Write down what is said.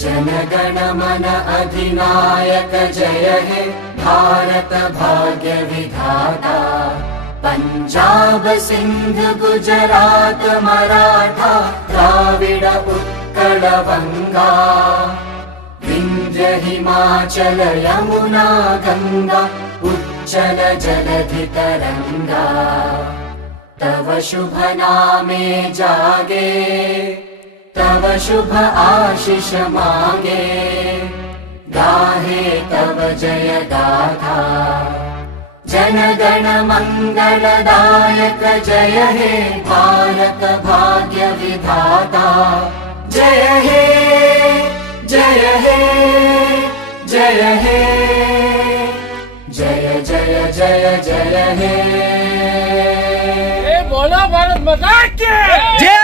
जनगण मन अधिनायक जय हे भारत भाग्य विधाता। पंजाब सिंध गुजरात मराठा द्राविड उत्कल बंगा। विंध्य हिमाचल यमुना गंगा उच्चल जलधि तरंगा। तव शुभ नामे जागे तव शुभ आशीष मांगे। गाहे तव जय गाथा जनगण मंगलदायक जय हे भारत भाग्य विधाता। जय हे जय हे जय हे जय जय जय जय हे। बोलो भारत माता की जय।